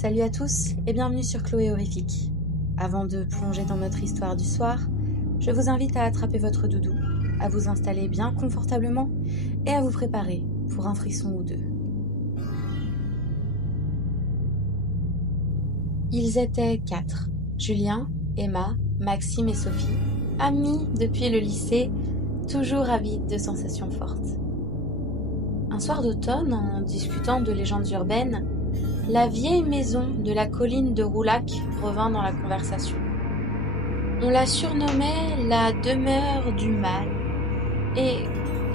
Salut à tous et bienvenue sur Chloé Horrifique. Avant de plonger dans notre histoire du soir, je vous invite à attraper votre doudou, à vous installer bien confortablement et à vous préparer pour un frisson ou deux. Ils étaient 4, Julien, Emma, Maxime et Sophie, amis depuis le lycée, toujours avides de sensations fortes. Un soir d'automne, en discutant de légendes urbaines, la vieille maison de la colline de Roulac revint dans la conversation. On la surnommait la demeure du mal, et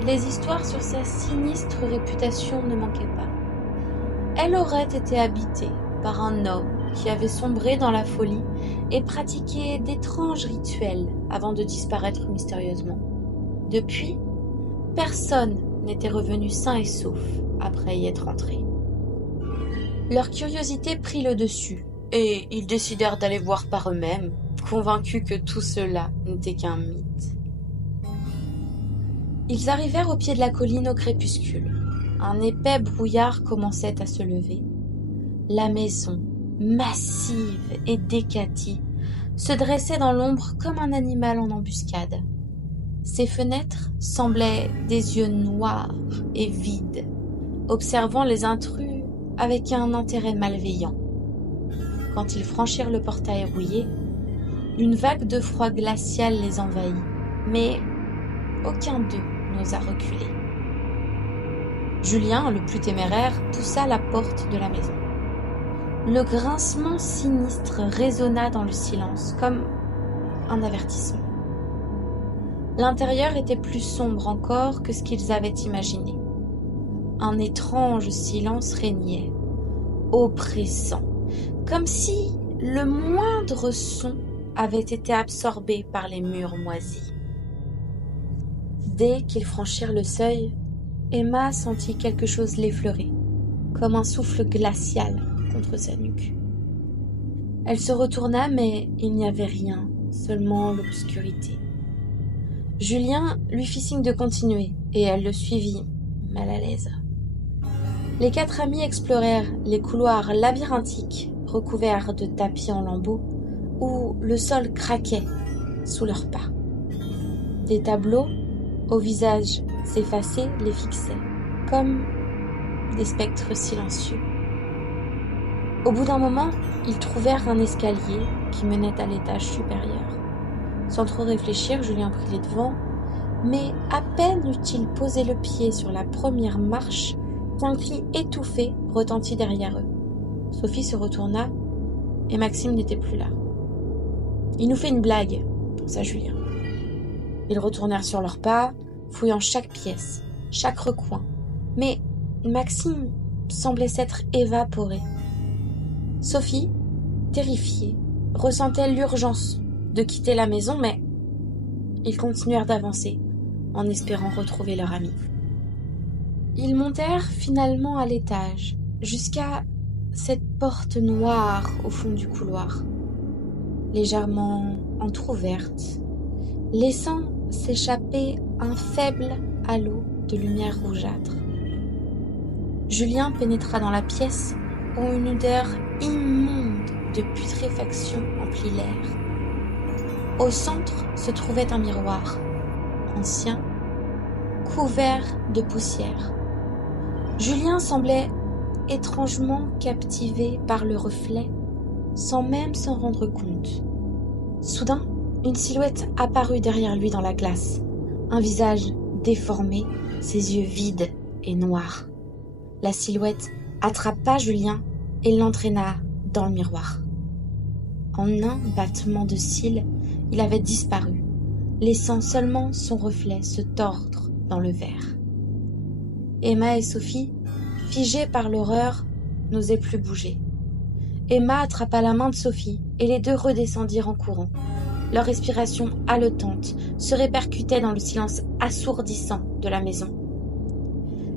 les histoires sur sa sinistre réputation ne manquaient pas. Elle aurait été habitée par un homme qui avait sombré dans la folie et pratiqué d'étranges rituels avant de disparaître mystérieusement. Depuis, personne n'était revenu sain et sauf après y être entré. Leur curiosité prit le dessus, et ils décidèrent d'aller voir par eux-mêmes, convaincus que tout cela n'était qu'un mythe. Ils arrivèrent au pied de la colline au crépuscule. Un épais brouillard commençait à se lever. La maison, massive et décatie, se dressait dans l'ombre comme un animal en embuscade. Ses fenêtres semblaient des yeux noirs et vides, observant les intrus avec un intérêt malveillant. Quand ils franchirent le portail rouillé, une vague de froid glacial les envahit, mais aucun d'eux n'osa reculer. Julien, le plus téméraire, poussa la porte de la maison. Le grincement sinistre résonna dans le silence, comme un avertissement. L'intérieur était plus sombre encore que ce qu'ils avaient imaginé. Un étrange silence régnait, oppressant, comme si le moindre son avait été absorbé par les murs moisis. Dès qu'ils franchirent le seuil, Emma sentit quelque chose l'effleurer, comme un souffle glacial contre sa nuque. Elle se retourna, mais il n'y avait rien, seulement l'obscurité. Julien lui fit signe de continuer, et elle le suivit, mal à l'aise. Les 4 amis explorèrent les couloirs labyrinthiques recouverts de tapis en lambeaux où le sol craquait sous leurs pas. Des tableaux aux visages effacés les fixaient, comme des spectres silencieux. Au bout d'un moment, ils trouvèrent un escalier qui menait à l'étage supérieur. Sans trop réfléchir, Julien prit les devants, mais à peine eut-il posé le pied sur la première marche qu'un cri étouffé retentit derrière eux. Sophie se retourna et Maxime n'était plus là. « Il nous fait une blague », pensa Julien. Ils retournèrent sur leurs pas, fouillant chaque pièce, chaque recoin. Mais Maxime semblait s'être évaporé. Sophie, terrifiée, ressentait l'urgence de quitter la maison, mais ils continuèrent d'avancer en espérant retrouver leur ami. Ils montèrent finalement à l'étage, jusqu'à cette porte noire au fond du couloir, légèrement entr'ouverte, laissant s'échapper un faible halo de lumière rougeâtre. Julien pénétra dans la pièce où une odeur immonde de putréfaction emplit l'air. Au centre se trouvait un miroir, ancien, couvert de poussière. Julien semblait étrangement captivé par le reflet, sans même s'en rendre compte. Soudain, une silhouette apparut derrière lui dans la glace, un visage déformé, ses yeux vides et noirs. La silhouette attrapa Julien et l'entraîna dans le miroir. En un battement de cils, il avait disparu, laissant seulement son reflet se tordre dans le verre. Emma et Sophie, figées par l'horreur, n'osaient plus bouger. Emma attrapa la main de Sophie et les deux redescendirent en courant. Leur respiration haletante se répercutait dans le silence assourdissant de la maison.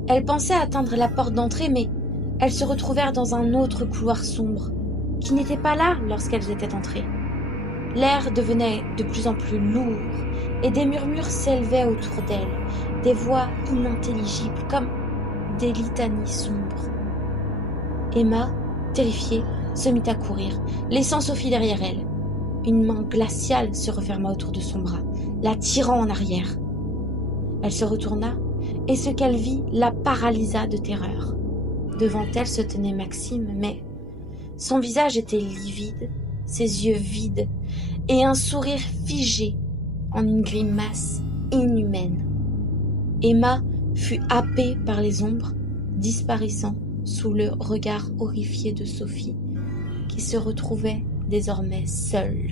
Elles pensaient atteindre la porte d'entrée, mais elles se retrouvèrent dans un autre couloir sombre, qui n'était pas là lorsqu'elles étaient entrées. L'air devenait de plus en plus lourd, et des murmures s'élevaient autour d'elles, des voix inintelligibles, comme des litanies sombres. Emma, terrifiée, se mit à courir, laissant Sophie derrière elle. Une main glaciale se referma autour de son bras, la tirant en arrière. Elle se retourna, et ce qu'elle vit la paralysa de terreur. Devant elle se tenait Maxime, mais son visage était livide, ses yeux vides, et un sourire figé en une grimace inhumaine. Emma fut happée par les ombres, disparaissant sous le regard horrifié de Sophie, qui se retrouvait désormais seule.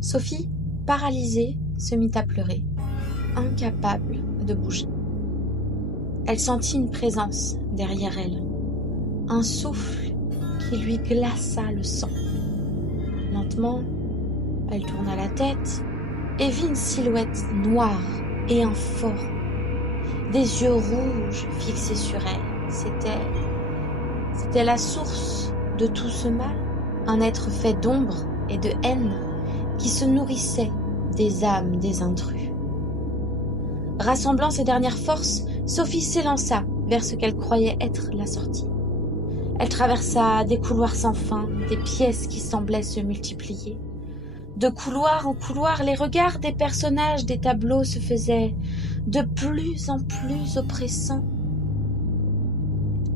Sophie, paralysée, se mit à pleurer, incapable de bouger. Elle sentit une présence derrière elle, un souffle qui lui glaça le sang. Lentement, elle tourna la tête et vit une silhouette noire et informe, des yeux rouges fixés sur elle. C'était la source de tout ce mal, un être fait d'ombre et de haine qui se nourrissait des âmes des intrus. Rassemblant ses dernières forces, Sophie s'élança vers ce qu'elle croyait être la sortie. Elle traversa des couloirs sans fin, des pièces qui semblaient se multiplier. De couloir en couloir, les regards des personnages des tableaux se faisaient de plus en plus oppressants.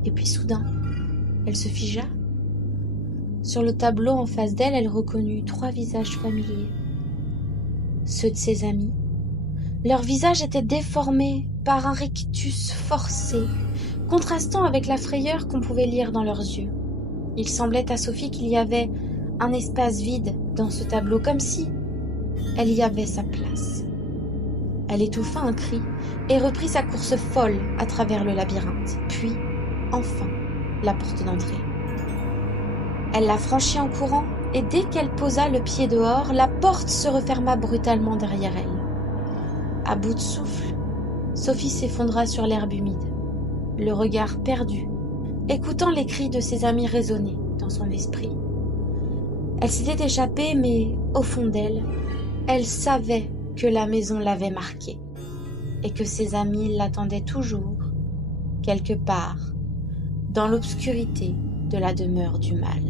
Et puis soudain, elle se figea. Sur le tableau en face d'elle, elle reconnut 3 visages familiers. Ceux de ses amis. Leurs visages étaient déformés par un rictus forcé, contrastant avec la frayeur qu'on pouvait lire dans leurs yeux. Il semblait à Sophie qu'il y avait un espace vide dans ce tableau, comme si elle y avait sa place. Elle étouffa un cri et reprit sa course folle à travers le labyrinthe, puis, enfin, la porte d'entrée. Elle la franchit en courant, et dès qu'elle posa le pied dehors, la porte se referma brutalement derrière elle. À bout de souffle, Sophie s'effondra sur l'herbe humide, le regard perdu, écoutant les cris de ses amis résonner dans son esprit. Elle s'était échappée, mais au fond d'elle, elle savait que la maison l'avait marquée et que ses amis l'attendaient toujours, quelque part, dans l'obscurité de la demeure du mal.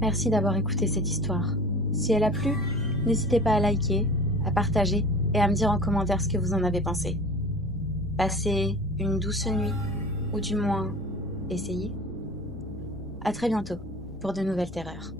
Merci d'avoir écouté cette histoire. Si elle a plu, n'hésitez pas à liker, à partager et à me dire en commentaire ce que vous en avez pensé. Passez une douce nuit, ou du moins, essayez. À très bientôt pour de nouvelles terreurs.